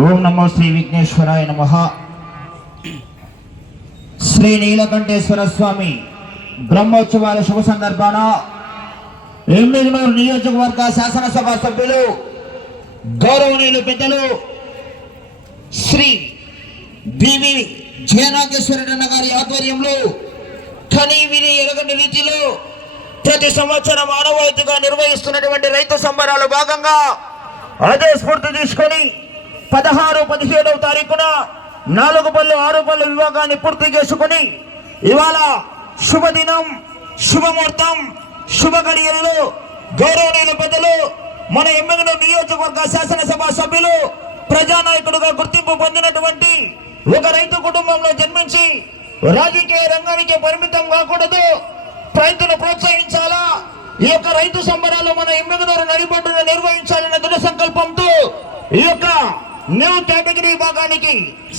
ఓం నమో శ్రీ విఘ్నేశ్వరాయ నమ. శ్రీ నీలకంఠేశ్వర స్వామి బ్రహ్మోత్సవాల శుభ సందర్భాన ఎమ్మిగనూరు నియోజకవర్గ శాసనసభ సభ్యులు గౌరవనీయులు పెద్దలు శ్రీ బివి జయనాగేశ్వరన్న గారి ఆధ్వర్యంలో కని విని ఎరగని రీతిలో ప్రతి సంవత్సరం ఆనవాయితీగా నిర్వహిస్తున్నటువంటి రైతు సంబరాల భాగంగా అదే స్ఫూర్తి తీసుకొని పదహారు పదిహేడవ తారీఖున నాలుగు పళ్ళు ఆరు పళ్ళు విభాగాన్ని పూర్తి చేసుకుని ఇవాళ శుభదినం శుభముహూర్తం శుభ గడియలలో గౌరవనీయుల పెద్దలు మన ఎమ్మెల్యే నియోజకవర్గ శాసనసభ సభ్యులు ప్రజానాయకుడుగా గుర్తింపు పొందినటువంటి ఒక రైతు కుటుంబంలో జన్మించి రాజకీయ రంగానికి పరిమితం కాకూడదు. రైతును ప్రోత్సహించాలా? ఈ యొక్క రైతు సంబరాలు మన ఎమ్మెగనూరు నడిబొడ్డును నిర్వహించాలనే దృఢ సంకల్పంతో ఈ యొక్క న్యూ కేటగిరీ భాగానికి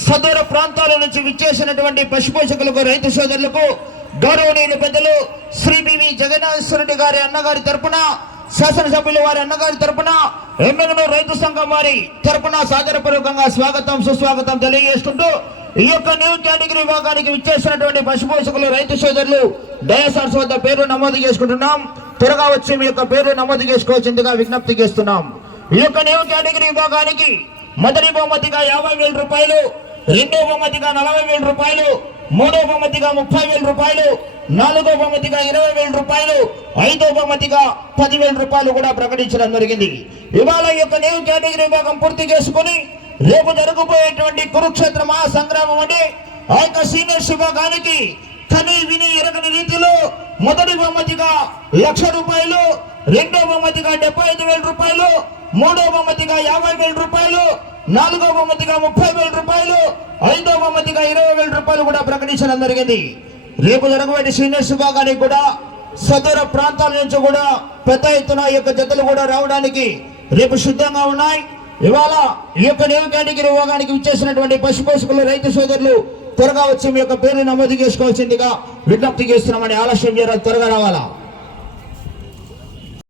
సదూర ప్రాంతాల నుంచి విచ్చేసినటువంటి పశుపోషకులకు రైతు సోదరులకు గౌరవనీయులు పెద్దలు శ్రీ బివి జగన్నాథరెడ్డి గారి అన్నగారి తరపున శాసనసభ్యులు వారి అన్నగారి తరపున ఎమ్మెగనూరు రైతు సంఘం వారి తరపున సాదరపూర్వకంగా స్వాగతం సుస్వాగతం తెలియజేస్తుంటూ ఈ యొక్క న్యూ కేటగిరీ విభాగానికి విచ్చేసినటువంటి పశుపోషకులు రైతు సోదరులు డయాసార్స్ వద్ద పేరు నమోదు చేసుకుంటున్నాం. త్వరగా వచ్చి మీ యొక్క పేరు నమోదు చేసుకోవచ్చిందిగా విజ్ఞప్తి చేస్తున్నాం. ఈ యొక్క న్యూ కేటగిరీ విభాగానికి మొదటి బహుమతిగా యాభై వేల రూపాయలు రెండో బహుమతిగా నలభై వేల రూపాయలు మూడో బహుమతిగా ముప్పై వేల రూపాయలు నాలుగో బహుమతిగా ఇరవై వేల రూపాయలు ఐదో బహుమతిగా పదివేల రూపాయలు కూడా ప్రకటించడం జరిగింది. ఇవాళ యొక్క న్యూ కేటగిరీ విభాగం పూర్తి చేసుకుని రేపు జరగబోయేటువంటి కురుక్షేత్ర మహాసంగ్రామం అని ఆ యొక్క సీనియర్ విభాగానికి కని విని ఎరగని రీతిలో మొదటి బహుమతిగా లక్ష రూపాయలు రెండో బహుమతిగా డెబ్బై ఐదు వేల రూపాయలు మూడో బహుమతిగా యాభై వేల రూపాయలు నాలుగో బహుమతిగా ముప్పై వేల రూపాయలు ఐదో బహుమతిగా ఇరవై వేల రూపాయలు కూడా ప్రకటించడం జరిగింది. రేపు జరగబోయే సీనియర్ విభాగానికి కూడా సదూర ప్రాంతాల నుంచి కూడా పెద్ద ఎత్తున ఈ యొక్క జతలు కూడా రావడానికి రేపు సిద్ధంగా ఉన్నాయి. ఇవాళ ఈ యొక్క నియోగానికి కేటగిరీ విభాగానికి విచ్చేసినటువంటి పశుపోషకులు రైతు సోదరులు త్వరగా వచ్చి మీ యొక్క పేరు నమోదు చేసుకోవాల్సిందిగా విజ్ఞప్తి చేస్తున్నామని ఆలస్యం చేయాలి త్వరగా రావాలా?